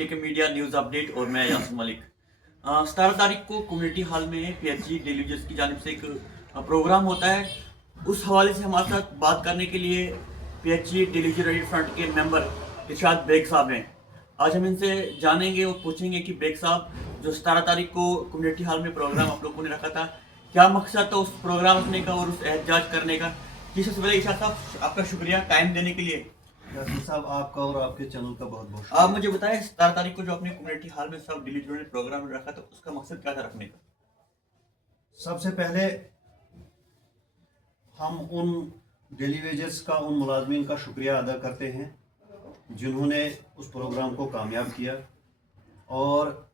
जेके media news update और मैं यासिन मलिक। 17 तारीख को कम्युनिटी हॉल में पीएचई डेलीवेजर्स की जानिब से एक प्रोग्राम होता है। उस हवाले से हमारे साथ बात करने के लिए पीएचई डेलीवेजर फ्रंट के मेंबर इरशाद बेग साहब हैं। आज हम इनसे जानेंगे और पूछेंगे कि बेग साहब, जो 17 तारीख को कम्युनिटी हॉल में प्रोग्राम आप लोगों ने रखा था, क्या मकसद था उस प्रोग्राम रखने का और उस एहतजाज करने का? जी, सबसे पहले इरशाद साहब, आपका शुक्रिया टाइम देने के लिए। यासिन साहब, आपका और आपके चैनल का बहुत बहुत आप मुझे बताएं, 17 तारीख को जो अपने कम्युनिटी हॉल में सब डिलीवरी ने प्रोग्राम रखा था, उसका मकसद क्या था रखने का? सबसे पहले हम उन डेली वेजर्स का, उन मुलाजमीन का शुक्रिया अदा करते हैं जिन्होंने उस प्रोग्राम को कामयाब किया, और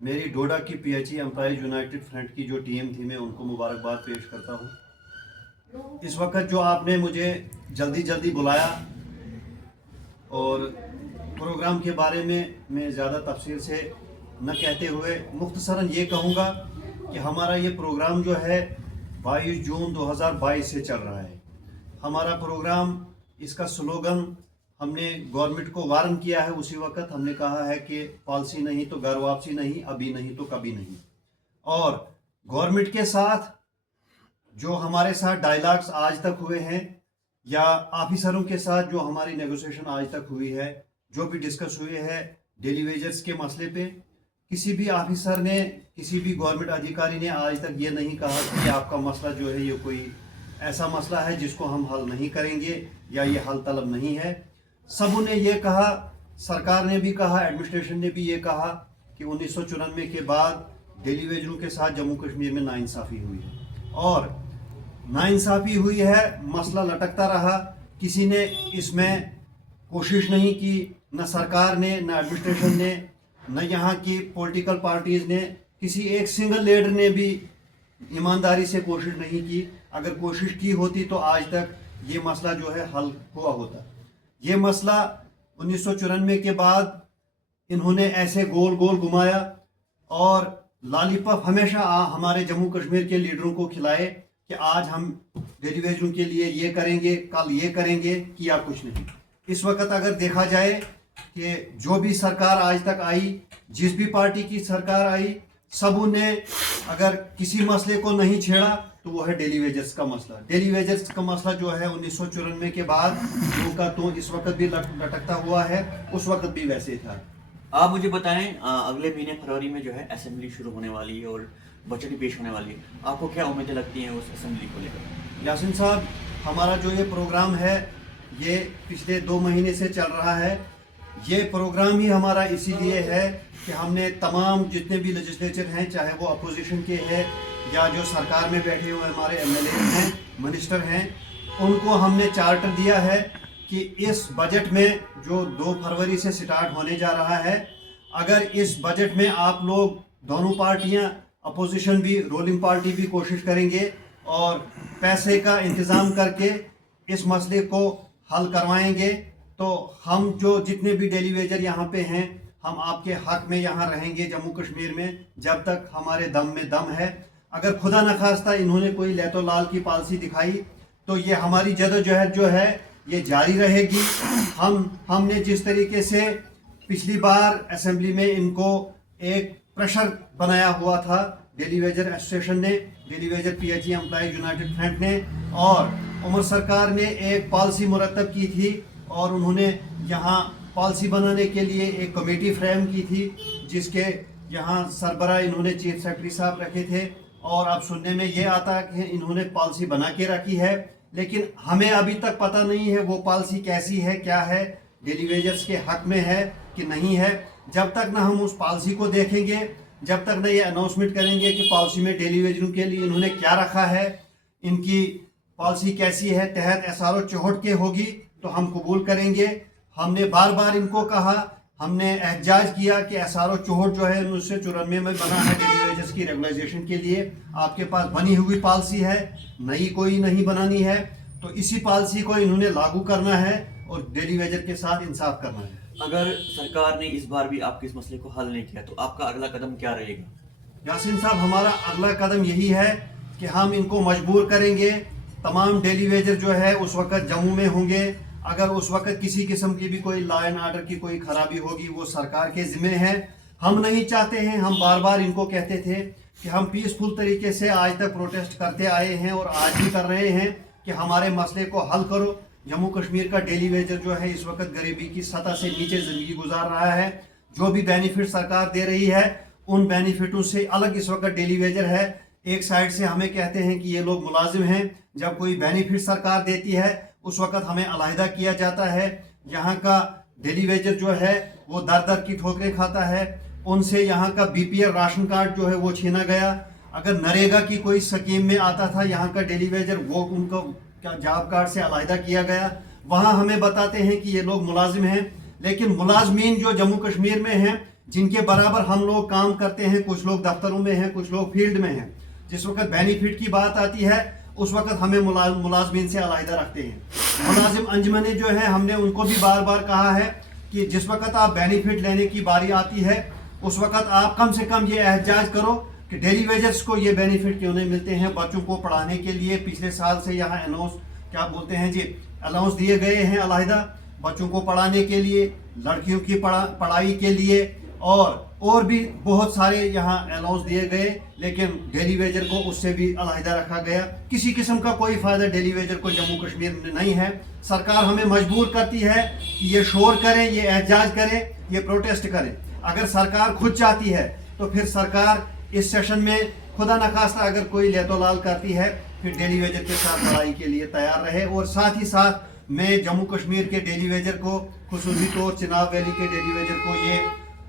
मेरी डोडा की पीएचई एम्प्लॉयज यूनाइटेड फ्रंट की जो टीम थी, मैं उनको मुबारकबाद पेश करता हूँ। इस वक्त जो आपने मुझे जल्दी बुलाया और प्रोग्राम के बारे में मैं ज़्यादा तफसील से न कहते हुए मुख्तसरन ये कहूँगा कि हमारा ये प्रोग्राम जो है 22 जून 2022 से चल रहा है। हमारा प्रोग्राम, इसका स्लोगन हमने गवर्नमेंट को वार्न किया है। उसी वक्त हमने कहा है कि पॉलिसी नहीं तो घर वापसी नहीं, अभी नहीं तो कभी नहीं। और गवर्नमेंट के साथ जो हमारे साथ डायलॉग्स आज तक हुए हैं, या ऑफिसरों के साथ जो हमारी नेगोशिएशन आज तक हुई है, जो भी डिस्कस हुए हैं डेली वेजर्स के मसले पे, किसी भी ऑफिसर ने, किसी भी गवर्नमेंट अधिकारी ने आज तक ये नहीं कहा कि आपका मसला जो है ये कोई ऐसा मसला है जिसको हम हल नहीं करेंगे या ये हल तलब नहीं है। सबों ने ये कहा, सरकार ने भी कहा, एडमिनिस्ट्रेशन ने भी ये कहा कि 1994 के बाद डेली वेजरों के साथ जम्मू कश्मीर में नाइंसाफ़ी हुई है, और नाइंसाफ़ी हुई है, मसला लटकता रहा। किसी ने इसमें कोशिश नहीं की, न सरकार ने, न एडमिनिस्ट्रेशन ने, न यहाँ की पॉलिटिकल पार्टीज़ ने, किसी एक सिंगल लीडर ने भी ईमानदारी से कोशिश नहीं की। अगर कोशिश की होती तो आज तक ये मसला जो है हल हुआ होता। ये मसला 1994 के बाद इन्होंने ऐसे गोल घुमाया और लॉलीपॉप हमेशा हमारे जम्मू कश्मीर के लीडरों को खिलाए कि आज हम डेली वेजरों के लिए ये करेंगे, कल ये करेंगे, किया कुछ नहीं। इस वक्त अगर देखा जाए कि जो भी सरकार आज तक आई, जिस भी पार्टी की सरकार आई, सबों ने अगर किसी मसले को नहीं छेड़ा तो वो है डेली वेजर्स का मसला। डेली वेजर्स का मसला जो है 1994 के बाद उनका तो इस वक्त भी लटकता हुआ है, उस वक्त भी वैसे था। आप मुझे बताएं, अगले महीने फरवरी में जो है असेंबली शुरू होने वाली है और बजट भी पेश होने वाली है, आपको क्या उम्मीदें लगती हैं उस असेंबली को लेकर? यासिन साहब, हमारा जो ये प्रोग्राम है ये पिछले 2 महीने से चल रहा है। ये प्रोग्राम ही हमारा इसीलिए है कि हमने तमाम जितने भी लेजिस्लेचर हैं, चाहे वो अपोजिशन के हैं या जो सरकार में बैठे हुए हमारे एमएलए हैं, मिनिस्टर हैं, उनको हमने चार्टर दिया है कि इस बजट में जो 2 फरवरी से स्टार्ट होने जा रहा है, अगर इस बजट में आप लोग दोनों पार्टियां, अपोजिशन भी, रूलिंग पार्टी भी कोशिश करेंगे और पैसे का इंतज़ाम करके इस मसले को हल करवाएंगे, तो हम जो जितने भी डेली वेजर यहाँ पे हैं, हम आपके हक में यहाँ रहेंगे जम्मू कश्मीर में जब तक हमारे दम में दम है। अगर खुदा न खास्ता इन्होंने कोई लैतो लाल की पॉलिसी दिखाई तो ये हमारी जदोजहद जो है ये जारी रहेगी। हमने जिस तरीके से पिछली बार असेंबली में इनको एक प्रेशर बनाया हुआ था, डेली वेजर एसोसिएशन ने, daily Vaser PHE employees United front ने, और उमर सरकार ने एक पॉलिसी मुरतब की थी और उन्होंने यहाँ पॉलिसी बनाने के लिए एक कमेटी फ्रेम की थी जिसके यहाँ सरबराह इन्होंने चीफ सेक्रेटरी साहब रखे थे। और अब सुनने में ये आता है कि इन्होंने पॉलिसी बना के रखी है, लेकिन हमें अभी तक पता नहीं है वो पॉलिसी कैसी है, क्या है, डेली वेजर्स के हक में है कि नहीं है। जब तक ना हम उस पॉलिसी को देखेंगे, जब तक ना ये अनाउंसमेंट करेंगे कि पॉलिसी में डेली वेजरों के लिए इन्होंने क्या रखा है, इनकी पॉलिसी कैसी है, तहत एसआरओ 64 के होगी तो हम कबूल करेंगे। हमने बार बार इनको कहा, हमने एहतजाज किया कि एसआरओ 64 जो है 1994 में बना है डेली वेजर्स की रेगुलाइजेशन के लिए। आपके पास बनी हुई पॉलिसी है, नई कोई नहीं बनानी है, तो इसी पॉलिसी को इन्होंने लागू करना है और डेली वेजर के साथ इंसाफ करना है। अगर सरकार ने इस बार भी आपके इस मसले को हल नहीं किया तो आपका अगला कदम क्या रहेगा? यासिन साहब, हमारा अगला कदम यही है कि हम इनको मजबूर करेंगे। तमाम डेली वेजर जो है उस वक्त जम्मू में होंगे, अगर उस वक्त किसी किस्म की भी कोई लॉ एंड ऑर्डर की कोई खराबी होगी वो सरकार के ज़िम्मे है। हम नहीं चाहते हैं, हम बार बार इनको कहते थे कि हम पीसफुल तरीके से आज तक प्रोटेस्ट करते आए हैं और आज भी कर रहे हैं कि हमारे मसले को हल करो। जम्मू कश्मीर का डेली वेजर जो है इस वक्त गरीबी की सतह से नीचे ज़िंदगी गुजार रहा है। जो भी बेनिफिट सरकार दे रही है उन बेनिफिटों से अलग इस वक्त डेली वेजर है। एक साइड से हमें कहते हैं कि ये लोग मुलाजिम हैं, जब कोई बेनिफिट सरकार देती है उस वक्त हमें अलहदा किया जाता है। यहाँ का डेली वेजर जो है वो दर दर की ठोकरें खाता है। उनसे यहाँ का बीपीएल राशन कार्ड जो है वो छीना गया। अगर नरेगा की कोई स्कीम में आता था यहाँ का डेली वेजर वो उनको क्या जॉब कार्ड से अलहदा किया गया। वहाँ हमें बताते हैं कि ये लोग मुलाजिम हैं, लेकिन मुलाजमीन जो जम्मू कश्मीर में हैं जिनके बराबर हम लोग काम करते हैं, कुछ लोग दफ्तरों में हैं, कुछ लोग फील्ड में हैं, जिस वक्त बेनिफिट की बात आती है उस वक्त हमें मुलाजमीन से अलहदा रखते हैं। मुलाजिम अंजमने जो है हमने उनको भी बार बार कहा है कि जिस वक्त आप बेनिफिट लेने की बारी आती है उस वक्त आप कम से कम ये एहतजाज करो कि डेली वेजर्स को ये बेनिफिट क्यों नहीं मिलते हैं। बच्चों को पढ़ाने के लिए पिछले साल से यहाँ अनाउंस क्या बोलते हैं जी अलाउंस दिए गए हैं अलहदा, बच्चों को पढ़ाने के लिए, लड़कियों की पढ़ाई के लिए और भी बहुत सारे यहाँ अलाउंस दिए गए, लेकिन डेली वेजर को उससे भी अलहदा रखा गया। किसी किस्म का कोई फ़ायदा डेली वेजर को जम्मू कश्मीर में नहीं है। सरकार हमें मजबूर करती है कि ये शोर करें, ये एहतजाज करें, ये प्रोटेस्ट करें। अगर सरकार खुद चाहती है तो फिर सरकार इस सेशन में खुदा नखास्ता अगर कोई लेतोलाल करती है फिर डेली वेजर के साथ लड़ाई के लिए तैयार रहे। और साथ ही साथ मैं जम्मू कश्मीर के डेली वेजर को, खुसूसी तौर चिनाब वैली के डेली वेजर को ये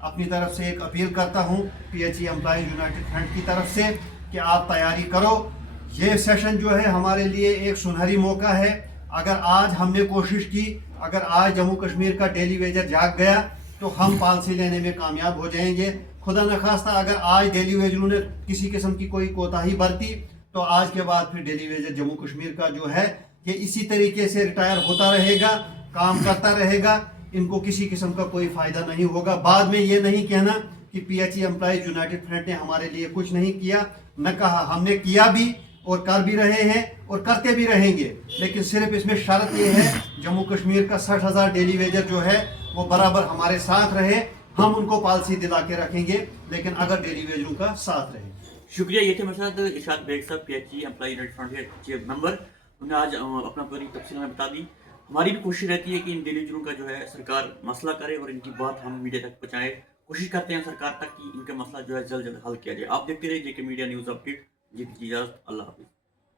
अपनी तरफ से एक अपील करता हूँ PHE एम्प्लॉइज यूनाइटेड फ्रंट की तरफ से कि आप तैयारी करो। ये सेशन जो है हमारे लिए एक सुनहरी मौका है। अगर आज हमने कोशिश की, अगर आज जम्मू कश्मीर का डेली वेजर जाग गया तो हम पॉलिसी लेने में कामयाब हो जाएंगे। खुदा न खास्ता अगर आज डेली वेजरों ने किसी किस्म की कोई कोताही बरती तो आज के बाद फिर डेली वेजर जम्मू कश्मीर का जो है ये इसी तरीके से रिटायर होता रहेगा, काम करता रहेगा, इनको किसी किस्म का कोई फ़ायदा नहीं होगा। बाद में ये नहीं कहना कि PHE एम्प्लॉइज यूनाइटेड फ्रंट ने हमारे लिए कुछ नहीं किया, न कहा, हमने किया भी और कर भी रहे हैं और करते भी रहेंगे। लेकिन सिर्फ इसमें शर्त ये है जम्मू कश्मीर का 60,000 डेली वेजर जो है वो बराबर हमारे साथ रहे। हम उनको पॉलिसी दिला के रखेंगे, लेकिन अगर डेली वेजरों का साथ रहे। शुक्रिया। ये थे मेरे साथ इरशाद बेग साहब, PHE एम्प्लॉय यूनाइटेड फ्रंट के मेंबर। उन्होंने आज अपना पूरी तफसील में बता दी। हमारी भी कोशिश रहती है कि इन डेली वेजरों का जो है सरकार मसला करे और इनकी बात हम मीडिया तक पहुँचाएं। कोशिश करते हैं सरकार तक कि इनका मसला जो है जल्द जल्द हल किया जाए। आप देखते रहिए JK मीडिया न्यूज़ अपडेट। जी इजाज़त, अल्लाह हाफिज़।